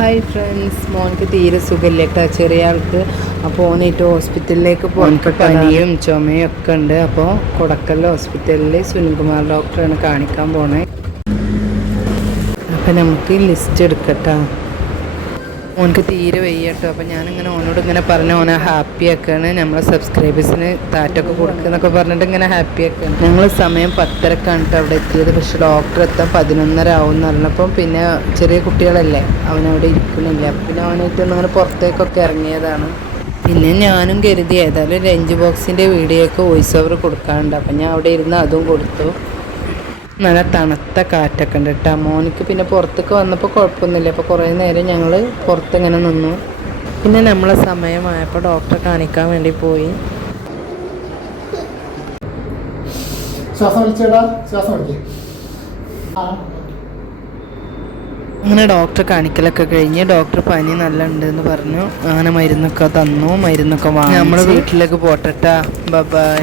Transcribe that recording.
Hi friends, മോനക്ക് തീരെ സുഖമില്ല കേട്ടോ, ചെറിയ ആൾക്ക്. അപ്പോൾ ഓനായിട്ട് ഹോസ്പിറ്റലിലേക്ക് പോകാൻ പനിയും ചുമയും ഒക്കെ ഉണ്ട്. അപ്പോൾ കൊടക്കൽ ഹോസ്പിറ്റലിൽ സുനിൽകുമാർ ഡോക്ടറാണ് കാണിക്കാൻ പോണേ. അപ്പം നമുക്ക് ലിസ്റ്റ് എടുക്കട്ടോ. ഓനക്ക് തീരെ വയ്യ കേട്ടോ. അപ്പം ഞാനിങ്ങനെ ഓനോട് ഇങ്ങനെ പറഞ്ഞു, ഓനെ ഹാപ്പി ആക്കാണ്, നമ്മളെ സബ്സ്ക്രൈബേഴ്സിന് താറ്റൊക്കെ കൊടുക്കുന്നൊക്കെ പറഞ്ഞിട്ട് ഇങ്ങനെ ഹാപ്പി ആക്കാണ്. ഞങ്ങൾ സമയം 10:30 അവിടെ എത്തിയത്. പക്ഷെ ഡോക്ടർ എത്താൻ 11:30 ആവും എന്ന് പറഞ്ഞപ്പം പിന്നെ ചെറിയ കുട്ടികളല്ലേ, അവനവിടെ ഇരിക്കണില്ല. പിന്നെ അവനായിട്ട് അങ്ങനെ പുറത്തേക്കൊക്കെ ഇറങ്ങിയതാണ്. പിന്നെ ഞാനും കരുതി ഏതായാലും ലഞ്ച് ബോക്സിൻ്റെ വീഡിയോ ഒക്കെ വോയിസ് ഓവർ കൊടുക്കാറുണ്ട്. അപ്പം ഞാൻ അവിടെ ഇരുന്ന് അതും കൊടുത്തു. നല്ല തണുത്ത കാറ്റൊക്കെ ഉണ്ട് കേട്ടോ. മോനിക്ക് പിന്നെ പുറത്തേക്ക് വന്നപ്പോൾ കുഴപ്പമൊന്നുമില്ല. അപ്പോൾ കുറേ നേരം ഞങ്ങൾ പുറത്തിങ്ങനെ നിന്നു. പിന്നെ നമ്മളെ സമയമായപ്പോൾ ഡോക്ടറെ കാണിക്കാൻ വേണ്ടി പോയി. അങ്ങനെ ഡോക്ടറെ കാണിക്കലൊക്കെ കഴിഞ്ഞ് ഡോക്ടർ പനി നല്ല ഉണ്ടെന്ന് പറഞ്ഞു. അങ്ങനെ മരുന്നൊക്കെ തന്നു, മരുന്നൊക്കെ വാങ്ങി നമ്മൾ വീട്ടിലേക്ക് പോട്ടെട്ടാ. ബൈ.